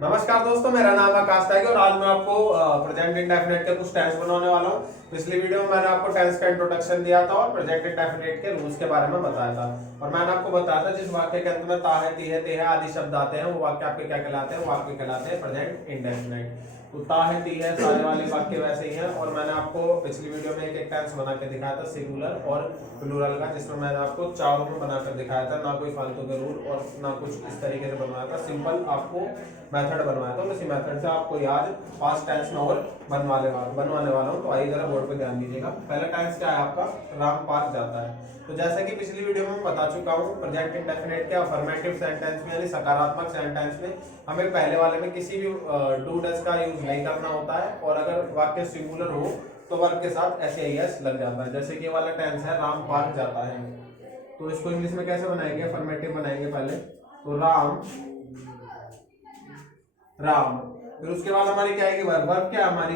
नमस्कार दोस्तों, मेरा नाम आकाश है और आज मैं आपको प्रेजेंट इंडेफिनिट के कुछ टेंस बनाने वाला हूँ। पिछली वीडियो में मैंने आपको टेंस का इंट्रोडक्शन दिया था और प्रेजेंट इंडेफिनिट के रूल्स के बारे में बताया था। और मैंने आपको बताया था जिस वाक्य के अंत में ता है, ती है, ते है आदि शब्द आते हैं वो वाक्य आपके क्या कहलाते हैं, वो वाक्य कहलाते हैं प्रेजेंट इंडेफिनिट। तो ता है, ती है सारे वाले वाक्य वैसे ही हैं। और मैंने आपको पिछली वीडियो में एक टेंस बना के दिखाया था सिंगुलर और प्लूरल का, जिसमें मैंने आपको चारों में बनाकर दिखाया था, ना कोई फालतू के रूल और ना कुछ इस तरीके से बनवाया था। सिंपल आपको मेथड बनवाया था, उसी मेथड से आपको आज पास्ट टेंस में और बनवाने वाला हूँ। तो आइए जरा बोर्ड पे ध्यान दीजिएगा। पहला टेंस क्या है आपका, राम पार्क जाता है। तो जैसे कि पिछली वीडियो में बता चुका हूँ, प्रेजेंट इंडेफिनिट के अफर्मेटिव सेंटेंस में यानी सकारात्मक सेंटेंस में हमें पहले वाले में किसी भी डू डज का यूज नहीं करना होता है। और अगर वाक्य सिंगुलर हो तो वर्ब के साथ एस लग जाता है। जैसे कि ये वाला टेंस है राम पार्क जाता है, तो इसको इंग्लिश में कैसे बनाएंगे, अफर्मेटिव बनाएंगे पहले। तो राम फिर उसके बाद हमारी क्या आएगी, वर्ब। वर्ब क्या हमारी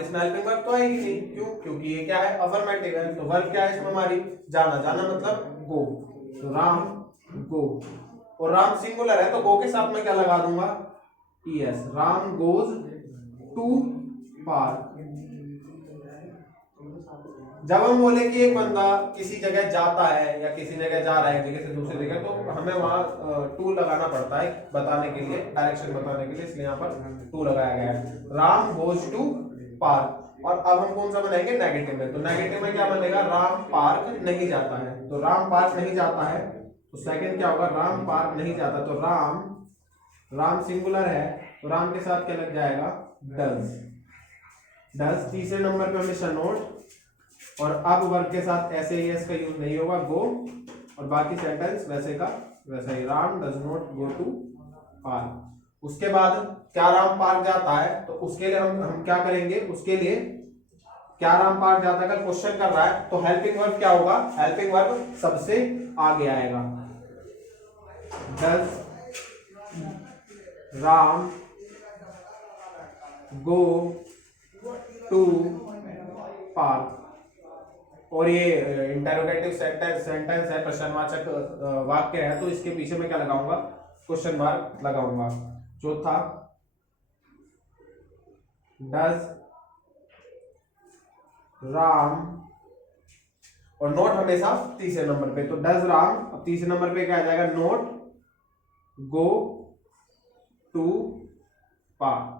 इसमें हेल्पिंग वर्ब तो आएगी नहीं, क्यों? क्योंकि ये क्या है, अफर्मेटिव है। तो वर्ब क्या है इसमें हमारी, जाना। जाना मतलब गो। तो राम गो, और राम सिंगुलर है तो गो के साथ में क्या लगा दूंगा, es. Ram goes to park. जब हम बोले कि एक बंदा किसी जगह जाता है या किसी जगह जा रहा है एक जगह से दूसरी जगह, तो हमें वहां टू लगाना पड़ता है बताने के लिए, डायरेक्शन बताने के लिए, इसलिए यहाँ पर टू लगाया गया है। Ram goes to park. और अब हम कौन सा बनाएंगे, नेगेटिव में। तो नेगेटिव में क्या बनेगा, राम पार्क नहीं जाता है। तो राम पार्क नहीं जाता है, तो सेकंड क्या होगा, राम पार्क नहीं जाता। तो राम सिंगुलर है तो राम के साथ क्या लग जाएगा, डज। तीसरे नंबर पे हमेशा नोट, और अब वर्ब के साथ ऐसे ही एस का यूज नहीं होगा, गो। और बाकी सेंटेंस वैसे का वैसा ही, Ram does not go to park. उसके बाद क्या राम पार्क जाता है, तो उसके लिए हम क्या करेंगे, उसके लिए क्या राम पार्क जाता है, अगर क्वेश्चन कर रहा है तो हेल्पिंग वर्ब क्या होगा, हेल्पिंग वर्ब सबसे आगे आएगा। Does Ram go to park. और ये इंटरोगेटिव सेंटेंस है, प्रश्नवाचक वाक्य है, तो इसके पीछे मैं क्या लगाऊंगा, क्वेश्चन मार्क लगाऊंगा। चौथा, डज राम, और नोट हमेशा तीसरे नंबर पे। तो डज राम, अब तीसरे नंबर पे क्या आ जाएगा, not go to park.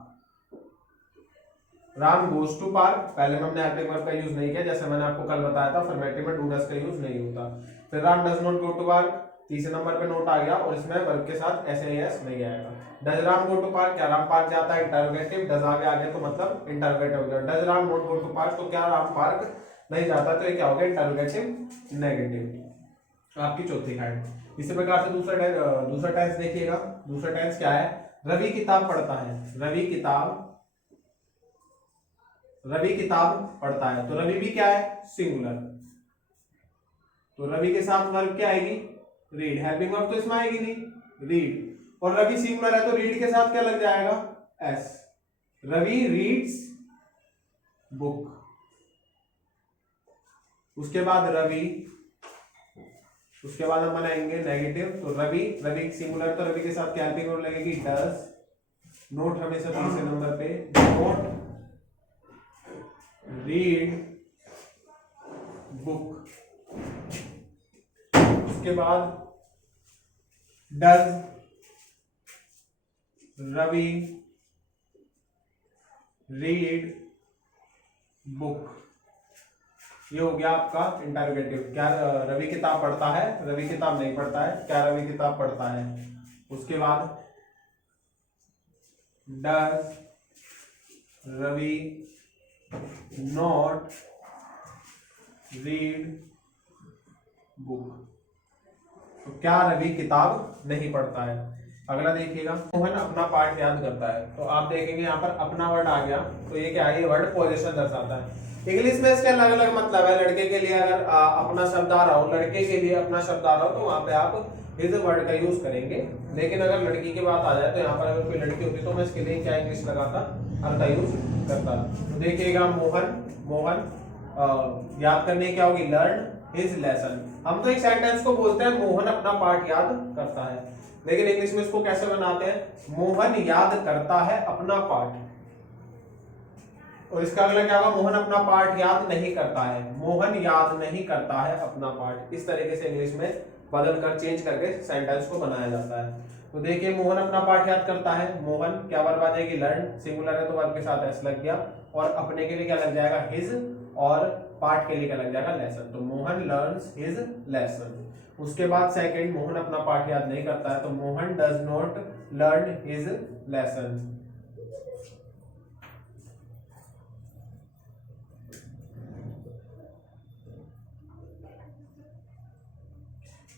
Ram goes to park, पहले में हमने हेल्पिंग वर्ब का यूज नहीं किया, जैसे मैंने आपको कल बताया था, अफर्मेटिव में डू डज का यूज नहीं होता। फिर Ram does not go to park, तीसरे नंबर पे नोट आ गया, और इसमें वर्ब के साथ एस नहीं आएगा। Does Ram go to park, क्या राम पार्क जाता है, इंटरोगेटिव। डज आगे आ गया तो मतलब इंटरोगेटिव हो गया। Does Ram not go to park, तो क्या राम पार्क नहीं जाता, तो ये क्या हो गया, इंटरोगेटिव नेगेटिव। आपकी चौथी काइंड। इसी प्रकार से दूसरा टेंस देखिएगा। दूसरा टेंस क्या है, रवि किताब पढ़ता है। रवि किताब पढ़ता है, तो रवि भी क्या है, सिंगुलर। तो रवि के साथ वर्ब क्या आएगी, रीड। हेल्पिंग वर्ब तो इसमें आएगी नहीं, रीड। और रवि सिंगुलर है तो रीड के साथ क्या लग जाएगा, एस। Ravi reads book. उसके बाद हम बनाएंगे नेगेटिव। तो रवि सिंगुलर, तो रवि के साथ क्या हेल्पिंग वर्ब लगेगी, डज। नोट हमेशा तीसरे नंबर पे, नोट रीड बुक। उसके बाद डज रवि रीड बुक। ये हो गया आपका इंटरोगेटिव। क्या रवि किताब पढ़ता है, रवि किताब नहीं पढ़ता है, क्या रवि किताब पढ़ता है। उसके बाद does Ravi not read book, तो क्या रवि किताब नहीं पढ़ता है। अगला देखिएगा, मोहन अपना पाठ याद करता है। तो आप देखेंगे यहाँ पर अपना वर्ड आ गया, तो ये क्या है, ये वर्ड पोजीशन दर्शाता है। इंग्लिश में इसके अलग अलग मतलब है। लड़के के लिए अगर अपना शब्द आ रहा हो, लड़के के लिए अपना शब्द आ रहा हो, तो वहां पे आप इस वर्ड का यूज करेंगे। लेकिन अगर लड़की की बात आ जाए तो यहाँ पर अगर कोई लड़की होती तो मैं इसके लिए क्या इंग्लिश लगाता, हर का यूज करता। तो देखिएगा, मोहन याद करने क्या होगी, लर्न हिज लेसन। हम तो एक सेंटेंस को बोलते हैं मोहन अपना पाठ याद करता है। लेकिन इंग्लिश में इसको कैसे बनाते हैं, मोहन याद करता है अपना पाठ, और इसका अगला क्या होगा, मोहन अपना पाठ याद नहीं करता है, मोहन याद नहीं करता है अपना पाठ। इस तरीके से इंग्लिश में बदल कर चेंज करके सेंटेंस को बनाया जाता है। तो देखिए मोहन अपना पाठ याद करता है, मोहन क्या वर्ब आ जाएगी, लर्न, सिंगुलर है तो वर्ब के साथ एस लग गया, और अपने के लिए क्या लग जाएगा, हिज, और पाठ के लिए क्या लग जाएगा, लेसन। तो मोहन लर्न्स हिज लेसन। उसके बाद सेकंड, मोहन अपना पाठ याद नहीं करता है, तो Mohan does not learn his lesson.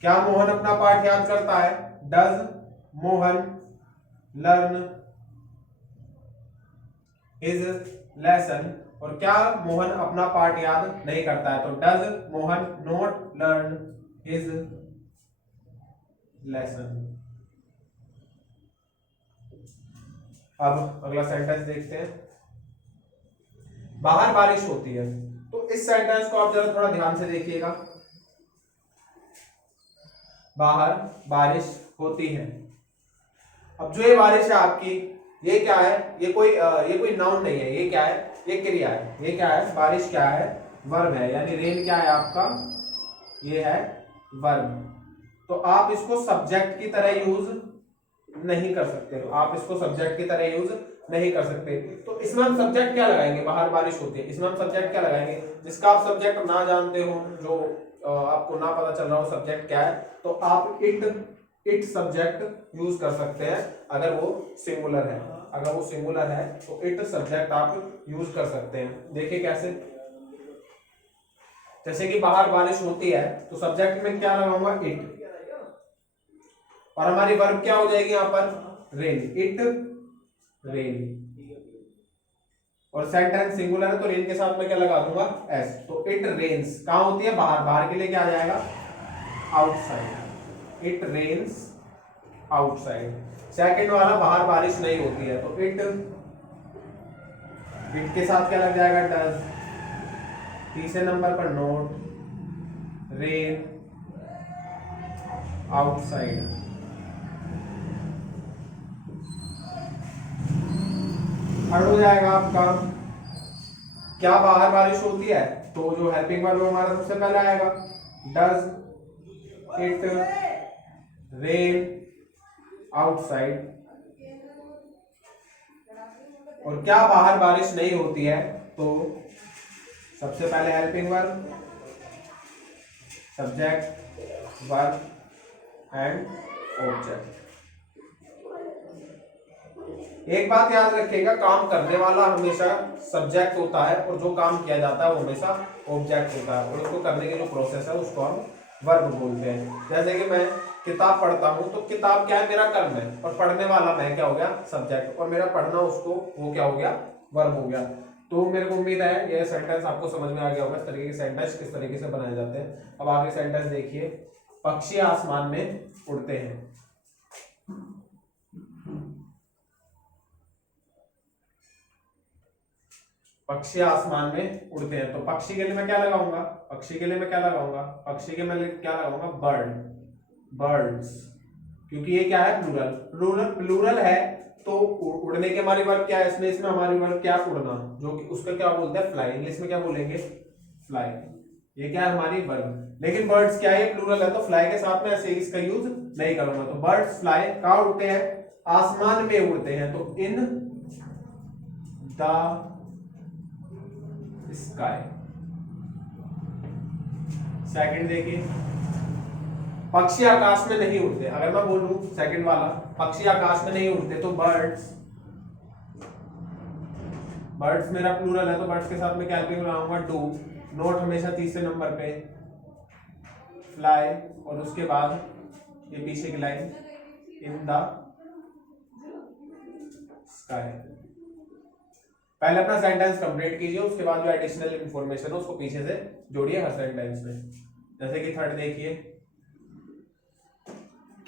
क्या मोहन अपना पाठ याद करता है, does Mohan learn his lesson. और क्या मोहन अपना पाठ याद नहीं करता है, तो does Mohan not learn his lesson. अब अगला सेंटेंस देखते हैं, बाहर बारिश होती है। तो इस सेंटेंस को आप जरा थोड़ा ध्यान से देखिएगा, बाहर बारिश होती है। अब जो ये बारिश है आपकी, ये क्या है, ये कोई नाउन नहीं है, ये क्या है, ये क्रिया है। ये क्या है, बारिश क्या है, वर्ब है, यानी रेन क्या है आपका, ये है वर्ब। तो आप इसको सब्जेक्ट की तरह यूज नहीं कर सकते हो, आप इसको सब्जेक्ट की तरह यूज नहीं कर सकते। तो इसमें हम सब्जेक्ट क्या लगाएंगे, बाहर बारिश होती है, इसमें हम सब्जेक्ट क्या लगाएंगे, जिसका आप सब्जेक्ट ना जानते हो, जो आपको ना पता चल रहा हो सब्जेक्ट क्या है, तो आप इट सब्जेक्ट यूज कर सकते हैं अगर वो सिंगुलर है। अगर वो सिंगुलर है तो इट सब्जेक्ट आप यूज कर सकते हैं। देखिए कैसे, जैसे कि बाहर बारिश होती है तो सब्जेक्ट में क्या लगाऊंगा, इट, और हमारी वर्ब क्या हो जाएगी यहाँ पर, रेन, इट रेन। और सेंटेंस सिंगुलर है तो रेन के साथ में क्या लगा दूंगा, एस। तो इट रेन्स कहां होती है, बाहर, बाहर के लिए क्या आ जाएगा, outside, it rains outside. Second वाला बाहर बारिश नहीं होती है, तो इट के साथ क्या लग जाएगा, डज। तीसरे नंबर पर नोट, रेन आउटसाइड। थर्ड हो जाएगा आपका, क्या बाहर बारिश होती है, तो जो हेल्पिंग वर्ब हमारा सबसे पहले आएगा, डज इट रेन आउटसाइड। और क्या बाहर बारिश नहीं होती है, तो सबसे पहले helping verb, subject, verb and object. एक बात याद रखिएगा, काम करने वाला हमेशा सब्जेक्ट होता है और जो काम किया जाता है वो हमेशा ऑब्जेक्ट होता है, और उसको करने की जो प्रोसेस है उसको हम वर्ब बोलते हैं। जैसे कि मैं किताब पढ़ता हूं, तो किताब क्या है, मेरा कर्म है, और पढ़ने वाला मैं क्या हो गया, सब्जेक्ट, और मेरा पढ़ना उसको, वो क्या हो गया, वर्ब हो गया। तो मेरे को उम्मीद है ये सेंटेंस आपको समझ में आ गया होगा, इस तरीके के सेंटेंस किस तरीके से बनाए जाते हैं। अब आगे सेंटेंस देखिए, पक्षी आसमान में उड़ते हैं। पक्षी आसमान में उड़ते हैं, तो पक्षी के लिए मैं क्या लगाऊंगा, पक्षी के लिए मैं क्या लगाऊंगा, पक्षी के मैं क्या लगाऊंगा, बर्ड, बर्ड्स, क्योंकि ये क्या है, प्लूरल, प्लूरल है, तो उड़ने के हमारी वर्ब क्या है, इसमें हमारी वर्ब क्या, उड़ना, जो कि उसका क्या बोलते हैं, फ्लाई, इंग्लिश में क्या बोलेंगे, फ्लाई। ये क्या है, हमारी वर्ब। लेकिन बर्ड्स क्या है, प्लूरल है, तो फ्लाई के साथ में ऐसे इसका यूज नहीं करूंगा। तो बर्ड्स फ्लाई, कहां उड़ते हैं, आसमान में उड़ते हैं, तो इन द स्काई। सेकंड देखिए, पक्षी आकाश में नहीं उड़ते। अगर मैं बोलूं सेकंड वाला, पक्षी आकाश में नहीं उड़ते, तो बर्ड्स, बर्ड्स मेरा प्लूरल है, तो बर्ड्स के साथ में क्या लगाऊंगा, डू। नोट हमेशा तीसरे नंबर पे, फ्लाई, और उसके बाद ये पीछे की लाइन, इन द स्काई। पहले अपना सेंटेंस कंप्लीट कीजिए, उसके बाद जो एडिशनल इंफॉर्मेशन है उसको पीछे से जोड़िए हर सेंटेंस में। जैसे कि थर्ड देखिए,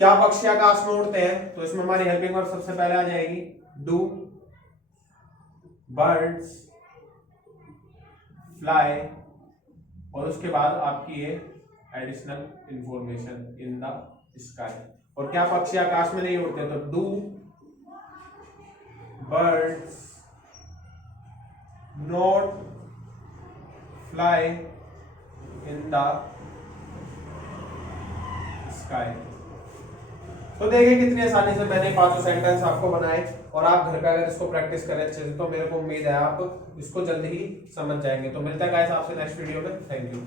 क्या पक्षी आकाश में उड़ते हैं, तो इसमें हमारी हेल्पिंग वर्ब सबसे पहले आ जाएगी, डू, बर्ड्स फ्लाई, और उसके बाद आपकी ये additional information, in the sky. और क्या पक्षी आकाश में नहीं उड़ते, तो do birds not fly in the sky. तो देखिए कितनी आसानी से मैंने पांचों सेंटेंस आपको बनाए, और आप घर पे अगर इसको प्रैक्टिस करें अच्छे से तो मेरे को उम्मीद है आप इसको जल्दी ही समझ जाएंगे। तो मिलता है गाइस आपसे नेक्स्ट वीडियो में। Thank you.